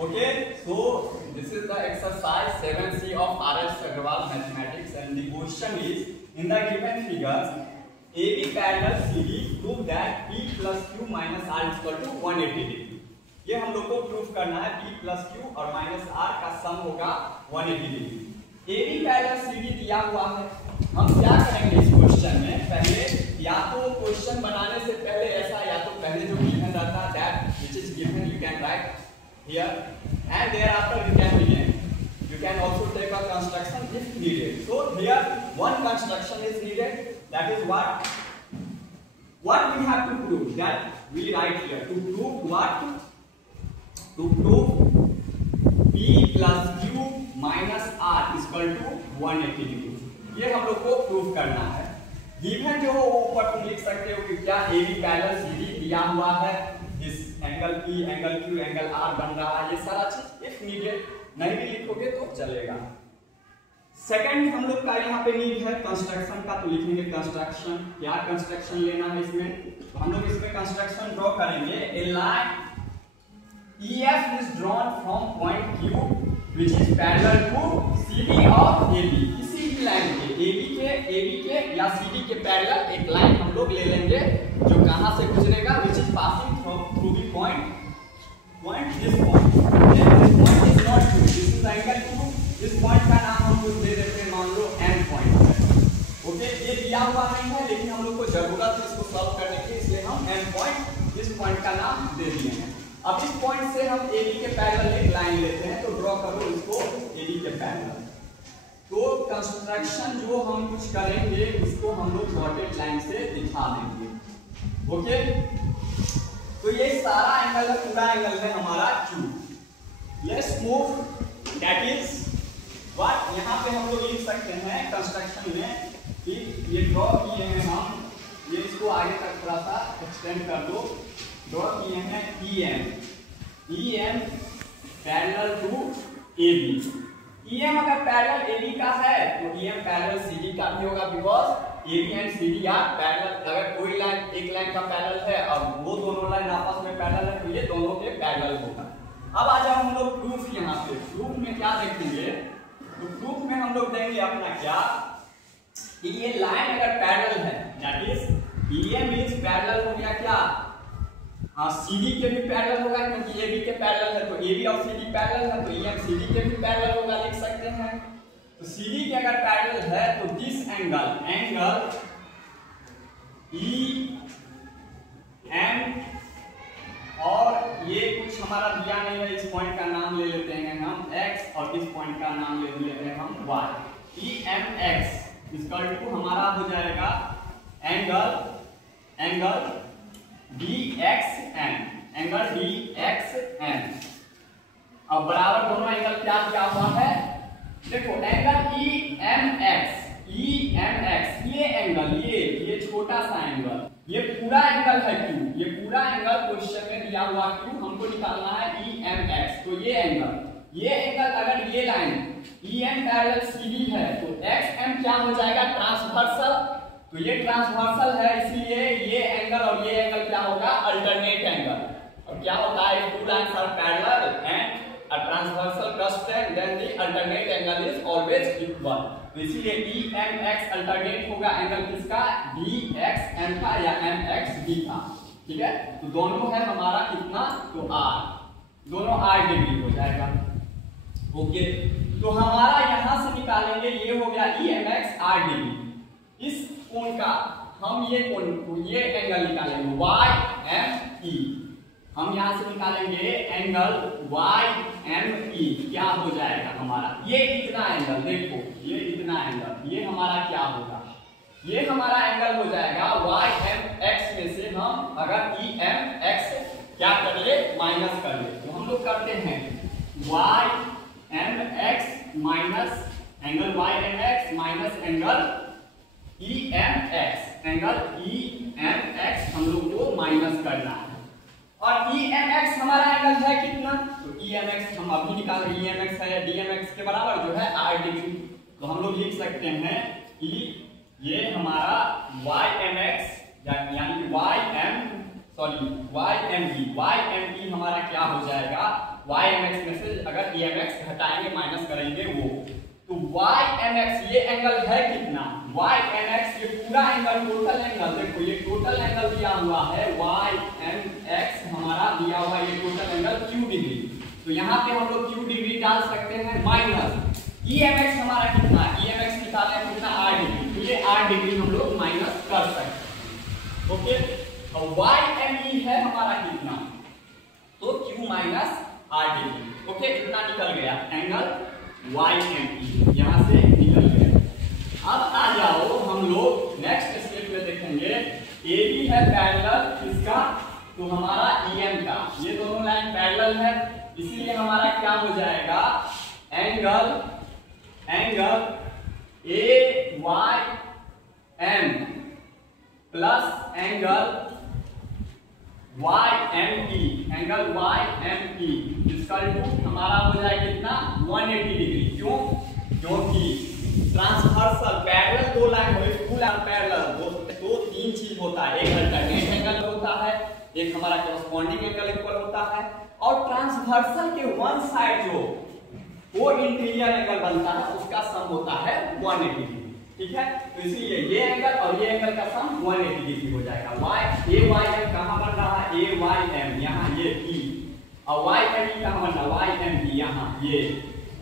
Okay, so this is the exercise 7C of R.S. Agarwal Mathematics, and the question is, in the given figures, AB parallel CD, prove that P plus Q minus R is equal to 180 degree. ये हम लोग को proof करना है P plus Q और minus R का सम होगा 180 degree. AB parallel CD दिया हुआ है, हम क्या करेंगे इस क्वेश्चन में, पहले या तो क्वेश्चन बनाने से पहले ऐसा, या तो पहले जो गिवन रहता है that which is given you can write here, and thereafter you can begin. You can also take a construction if needed. So here one construction is needed, that is what we have to prove, that we write here to prove what, to prove P plus Q minus R is equal to 180 degree. ये हम लोग को proof करना है। Given जो हो ऊपर तुम लिख सकते हो कि क्या AB पैरेलल CD दिया हुआ है, इस angle P, angle Q, angle R बन रहा है, ये सारा चीज इफ नीडेड, नहीं भी लिखोगे तो चलेगा। सेकंड हम लोग का यहाँ पे नीड है कंस्ट्रक्शन का, तो लिखेंगे कंस्ट्रक्शन। क्या कंस्ट्रक्शन लेना है इसमें, तो हम लोग इसमें कंस्ट्रक्शन ड्रॉ करेंगे। ए line EF is drawn from point Q which is parallel to CD of AB। किसी भी लाइन के AB के या CD के पैरेलल एक लाइन हम लोग ले लेंगे जो कहां से गुजरेगा, which is passing through the point this point, and this point is not Q, this is angle Q। इस पॉइंट का नाम हम लोग दे देते हैं, मान लो M पॉइंट। ओके, ये दिया हुआ नहीं है लेकिन हम लोग को जरूरत है इसको सॉल्व करने की, इसलिए हम M पॉइंट इस पॉइंट का नाम दे दिए हैं। अब इस पॉइंट से हम AB के पैरेलल एक लाइन लेते हैं, तो ड्रॉ करो इसको AB के पैरेलल। तो कंस्ट्रक्शन जो हम कुछ करेंगे इसको हम लोग डॉटेड लाइन से दिखा देंगे। ओके, तो ये सारा एंगल है, पूरा एंगल है हमारा Q। Let's move, that is what, यहाँ पे हम लोग लिख सकते हैं कंस्ट्रक्शन में कि ये ड्रॉ किए हैं हम, ये इसको आगे तक थोड़ा सा एक्सटेंड कर दो। ड्रॉ किए हैं EM parallel to AB। EM अगर पैरेलल AB का है तो EM पैरेलल CD का भी होगा, because AB and CD are parallel. अगर कोई लाइन एक लाइन का पैरेलल है और वो दोनों लाइन आपस में पैरेलल है तो ये दोनों के पैरेलल होगा। अब आ जाओ हम लोग प्रूफ, यहाँ पे प्रूफ में क्या देखेंगे, तो प्रूफ में हम लोग देंगे अपना क्या, कि ये लाइन अगर पैरेलल है, that is EM is parallel हो गया क्या, CD के भी पैरेलल होगा क्योंकि AB के पैरेलल है, तो AB और CD पैरेलल है तो EM CD के भी पैरेलल होगा, लिख सकते हैं। तो CD के अगर पैरेलल है तो दिस एंगल EM, और ये कुछ हमारा दिया नहीं है, इस पॉइंट का नाम ले लेते हैं हम X, और इस पॉइंट का नाम ले लेते हैं हम Y। EMX इसका टू हमारा हो जाएगा एंगल DXN, एंगल DXN। अब बराबर दोनों एंगल क्या दिया हुआ है, देखो एंगल EMX, ये एंगल, ये छोटा सा एंगल, ये पूरा एंगल है Q, ये पूरा एंगल क्वेश्चन में दिया हुआ Q, हमको निकालना है EMX। तो ये एंगल अगर ये लाइन EM पैरेलल CD है तो XM क्या हो जाएगा, ट्रांसवर्सल। तो ये ट्रांसवर्सल है, इसलिए ये एंगल और ये एंगल क्या होगा, अल्टरनेट एंगल। और क्या होता है, two lines are parallel and a transversal constant, then the alternate angle is always equal. तो इसीलिए EMX अल्टरनेट होगा एंगल किसका, DXN का या MXD का। ठीक है, तो दोनों है हमारा कितना, तो R, दोनों 8 डिग्री हो जाएगा। ओके, तो हमारा यहां से निकालेंगे, ये हो गया EMX 8 डिग्री। इस कोण का हम ये एंगल निकालेंगे YME, हम यहां से निकालेंगे एंगल YME, क्या हो जाएगा हमारा, ये इतना एंगल, देखो ये इतना एंगल, ये हमारा क्या होगा, ये हमारा एंगल हो जाएगा YMX में से हम अगर EMX क्या कर ले, माइनस कर ले, तो हम लोग करते हैं YMX minus angle YMX minus angle EMX, angle EMX हम लोग को माइनस करना है। और EMX हमारा एंगल है कितना, तो EMX हम अभी निकाल रहे हैं, EMX है DMX के बराबर जो है 8 डिग्री। तो हम लोग लिख सकते हैं कि ये हमारा YMX यानी YME हमारा क्या हो जाएगा, YMX में से अगर EMX घटाएंगे माइनस करेंगे वो, तो YMX ये एंगल है कितना, YMX ये पूरा एंगल टोटल एंगल, देखो ये टोटल एंगल दिया हुआ है YMX हमारा दिया हुआ ये टोटल एंगल Q डिग्री, तो यहाँ पे हम लोग Q डिग्री डाल सकते हैं माइनस EMX हमारा कितना, EMX निकाले हैं कितना 8 डिग्री, तो ये 8 डिग्री हम लोग माइनस कर सकते हैं। ओके, और YME है हमारा कितना, तो Q माइनस 8 डिग्री। ओके, इतना निकल गया एंगल YME यहाँ से निकल गया। अब आ जाओ हम लोग नेक्स्ट स्टेप में देखेंगे, AB है पैरेलल इसका, तो हमारा EM का, ये दोनों लाइन पैरेलल है, इसीलिए हमारा क्या हो जाएगा, angle AYM plus angle YME, angle YME इसका टू हमारा हो जाए कितना 180 डिग्री। क्यों, क्योंकि ट्रांसवर्सल पैरेलल दो लाइन हो, फुल एंड पैरेलल दो तीन चीज होता है, एक अल्टरनेट एंगल होता है, एक हमारा कॉरेस्पॉन्डिंग एंगल इक्वल होता है, और ट्रांसवर्सल के वन साइड जो वो इंटीरियर एंगल बनता है उसका सम होता है 180 डिग्री। ठीक है, तो इसीलिए ये एंगल और ये एंगल का सम 180 डिग्री हो जाएगा। AYM कहां बन रहा है, AYM यहाँ ये P, और YME कहां बन रहा है, YME यहाँ ये,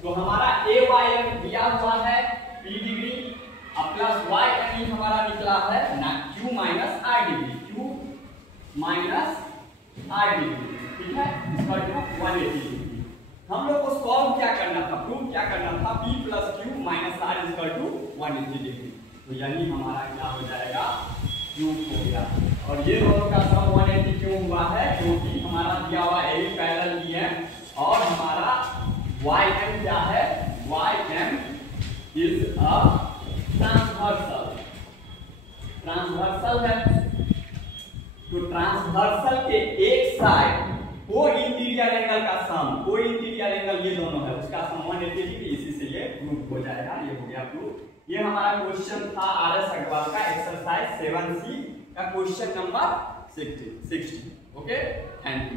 तो हमारा AYM दिया हुआ है P डिग्री और प्लस YME हमारा निकला है ना Q minus 8 degree, Q minus 8 degree. ठीक है, इसका 180 डिग्री। हम लोग को सॉल्व क्या करना था, प्रूव क्या करना था, P plus Q minus R equal to 180 degree, तो यानी हमारा क्या हो जाएगा, Q हो गया। और ये दोनों का सम 180 क्यों हुआ है, क्योंकि हमारा दिया हुआ AB पैरेलल EM और हमारा YM क्या है, YM इज अ ट्रांसवर्सल है, तो ट्रांसवर्सल के एक साइड वो इंटीरियर एंगल का सम, वो इंटीरियर एंगल ये दोनों है उसका सम 180 डिग्री, इसी से ये प्रूफ हो जाएगा। ये हो गया प्रूफ। ये हमारा क्वेश्चन था RS अग्रवाल का एक्सरसाइज 7C का question number 60। Okay, thank you.